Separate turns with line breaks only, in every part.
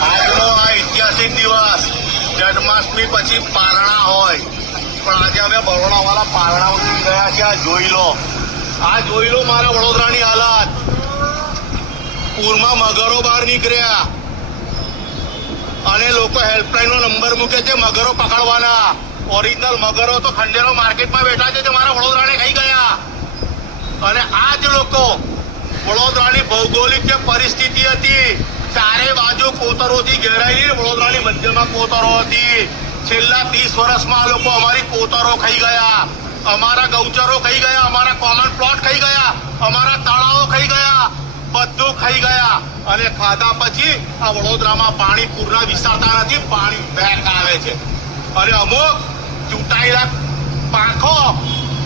આજનો આ ઐતિહાસિક દિવસ, જન્માષ્ટમી પછી પારણા હોય. પણ આજે અમે બરોડાવાળા પારણા ઉતરી ગયા છે આ જોઈ લો. આ જોઈ લો મારા વડોદરાની હાલત. પૂરમાં મગરો બહાર નીકળ્યા. અને લોકો હેલ્પલાઇનનો નંબર મૂકે છે, મગરો પકડવાના. ઓરિજિનલ મગરો તો ખંડેરો માર્કેટમાં બેઠા છે તે મારા વડોદરાને ખાઈ ગયા. અને આ જ લોકો વડોદરાની ભૌગોલિક જે પરિસ્થિતિ હતી બાજુ કોતરોથી ઘેરાયેલી વડોદરાની મધ્યમાં કોતરો હતી. છેલ્લા ત્રીસ વર્ષમાં લોકો અમારી કોતરો ખાઈ ગયા. અમારા ગૌચરો ખાઈ ગયા, અમારા કોમન પ્લોટ ખાઈ ગયા, અમારા તળાવો ખાઈ ગયા, બધું ખાઈ ગયા. અને ખાધા પછી આ વડોદરામાં પાણી પૂરના વિસ્તારતા નથી, પાણી બેક આવે છે. અને અમુક ચૂંટાયેલા પાંખો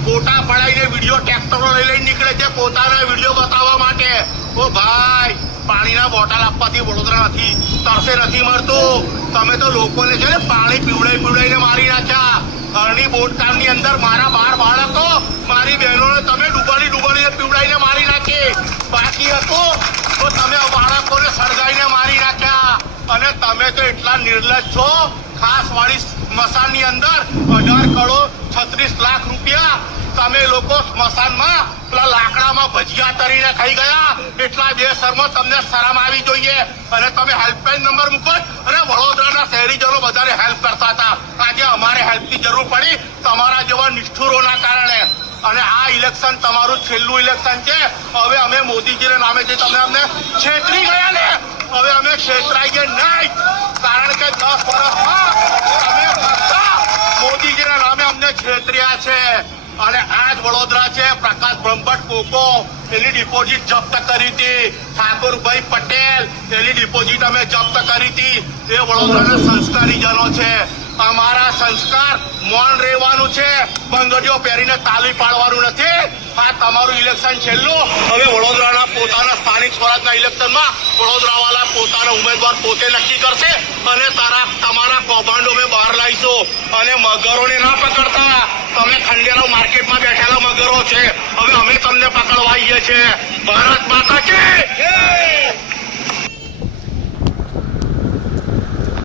પોટા પડાઈને વીડિયો ટ્રેક્ટરો લઈ લઈને નીકળે છે પોતાના વીડિયો બતાવવા માટે. ઓ ભાઈ પાણીના બોટલ આપવાથી વડોદરા નથી, તરસે નથી મળતું. તમે તો લોકોને છે ને પાણી પીવડાઈ પીવડાઈને મારી નાખ્યા. ઘરની બોટકામની અંદર મારા બાર બાળકો, મારી બહેનોને તમે ડૂબાડી ડૂબાડીને પીવડાઈને મારી નાખી. બાકી હતો તો તમે બાળકોને સળગાઈને મારી નાખ્યા. અને તમે તો એટલા નિર્લજ છો, ખાસ વાળી મસાનની અંદર અઢાર કરોડ છત્રીસ લાખ રૂપિયા તમે લોકો સ્મશાનમાં પેલા લાકડામાં ભજીયા તરીને ખાઈ ગયા. એટલા બે શર્મો તમને શરમ આવી જોઈએ. અને તમે હેલ્પલાઇન નંબર મૂકો અને વડોદરાના શહેરીજનો બધાને હેલ્પ કરતા હતા. આજે અમારે હેલ્પની જરૂર પડી તમારા જેવા નિષ્ઠુરોના કારણે. અને આ ઇલેક્શન તમારું છેલ્લું ઇલેક્શન છે. હવે અમે મોદીજીના નામે જે તમે અમને છેતરી ગયા ને, હવે અમે છેતરાઈએ નહીં. કારણ કે દસ વર્ષમાં તમે બધા મોદીજીના નામે અમને છેતર્યા છે અને આ જ વડોદરા છે. પ્રકાશ બ્રહ્મભટ્ટ, કોકો, એની ડિપોઝિટ જપ્ત કરી હતી. ઠાકોરભાઈ પટેલ, એની ડિપોઝિટ અમે જપ્ત કરી હતી. એ વડોદરાના સંસ્કારી છે. અમારા સંસ્કાર મૌન રહેવાનું છે. બંગડીઓ પહેરીને તાલી પાડવાનું નથી. આ તમારું ઇલેક્શન છેલ્લું. હવે વડોદરાના પોતાના સ્થાનિક સ્વરાજના ઇલેક્શનમાં વડોદરાવાળા પોતાના ઉમેદવાર પોતે નક્કી કરશે અને તારા, તમારા કૌભાંડો અમે બહાર લાવીશું. અને મગરોને ના પકડતા. તમે ખંડેરાવ માર્કેટમાં મગરો છે ભારત માતા કે